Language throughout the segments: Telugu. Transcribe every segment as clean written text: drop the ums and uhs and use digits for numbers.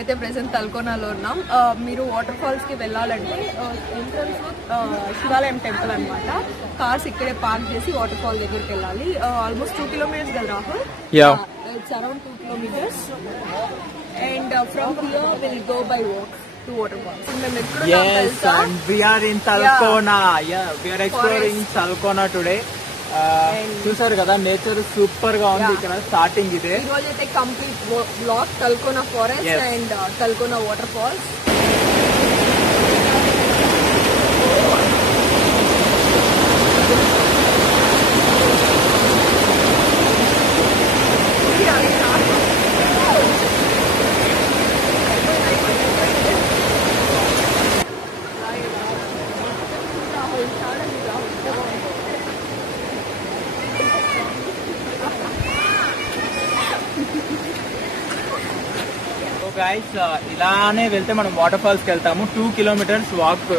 ఇప్పుడైతే ప్రెసెంట్ తల్కోనాలో ఉన్నాం. మీరు వాటర్ ఫాల్స్ కి వెళ్ళాలంటే ఎంట్రన్స్ శివాలయం టెంపుల్ అనమాట. కార్స్ ఇక్కడే పార్క్ చేసి వాటర్ ఫాల్ దగ్గరికి వెళ్ళాలి. ఆల్మోస్ట్ 2 kilometers కదా Rahul? It's around 2 kilometers. And from here we'll go by walk to waterfalls. Yes, and we are in Talkona. Yeah, we are exploring Talkona today. చూసారు కదా నేచర్ సూపర్ గా ఉంది ఇక్కడ. స్టార్టింగ్ ఇదే ఈ రోజు అయితే complete black Talakona forest and Talakona waterfalls. Guys ఇలానే వెళ్తే మనం వాటర్ ఫాల్స్ కి వెళ్తాము. 2 kilometers వాక్.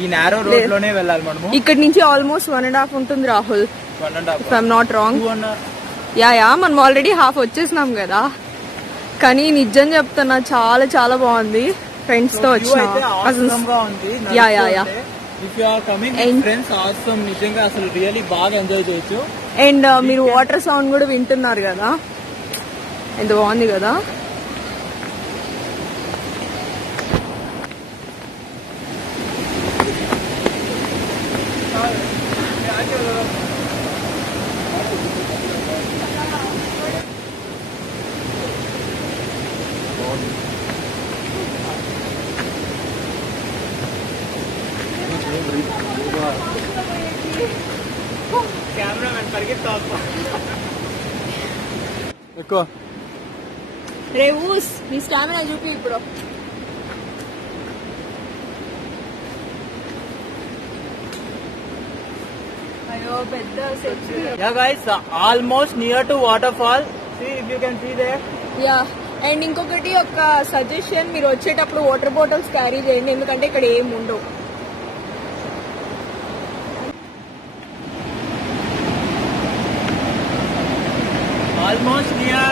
ఈ నేరో రోడ్ లోనే వెళ్ళాలి మనము. ఇక్కడ నుంచి ఆల్మోస్ట్ 1.5 ఉంటుంది Rahul. 1.5 if I'm not wrong. Yeah మనం ఆల్రెడీ హాఫ్ వచ్చేసినాం కదా. కానీ నిజం చెప్తున్నా చాలా చాలా బాగుంది. ఫ్రెండ్స్ తో వచ్చిన నిజంగా అసలు రియల్లీ బాగా ఎంజాయ్ చేయొచ్చు. అండ్ మీరు వాటర్ సౌండ్ కూడా వింటున్నారు కదా, ఎంత బాగుంది కదా. కెమెరామెన్ పరిగెత్తా ఎక్కువ రేవూస్ నీ స్టామినా చూపి ఇప్పుడు. అయ్యో పెద్ద yeah guys almost near to waterfall. See if you can see there. Yeah and ఇంకొకటి ఒక సజెషన్, మీరు వచ్చేటప్పుడు వాటర్ బాటిల్స్ క్యారీ చేయండి, ఎందుకంటే ఇక్కడ ఏం ఉండవు. Almost near.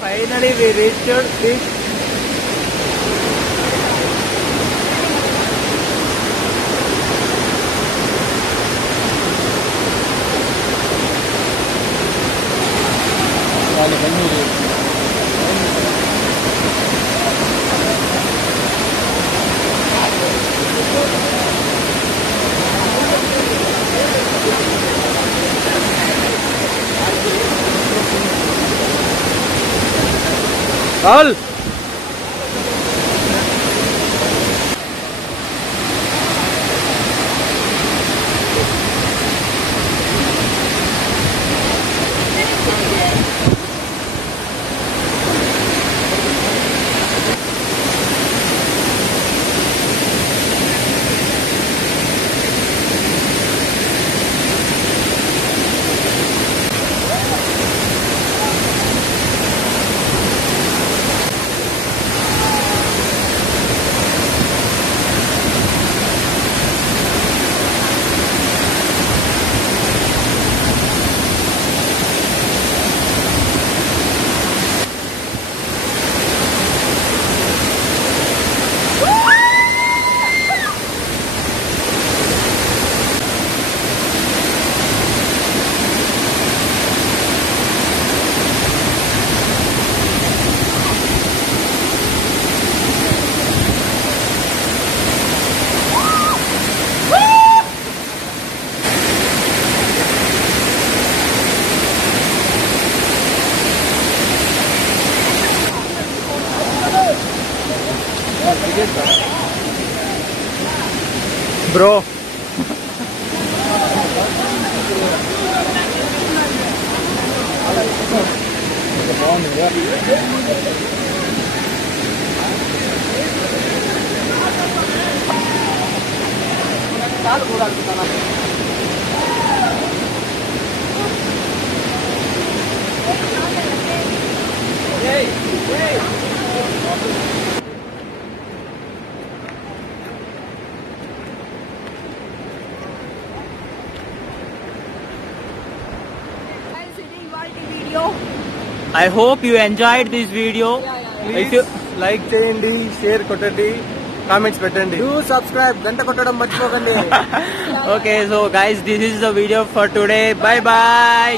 Finally we reached this. All bro. చాలు కూడా అనుకుంటాను. I hope you enjoyed this video. If you like చేయండి, షేర్ కొట్టండి, కామెంట్స్ పెట్టండి. డూ సబ్స్క్రైబ్, గంట కొట్టడం మర్చిపోకండి. okay, so guys, this is the video for today. Bye bye.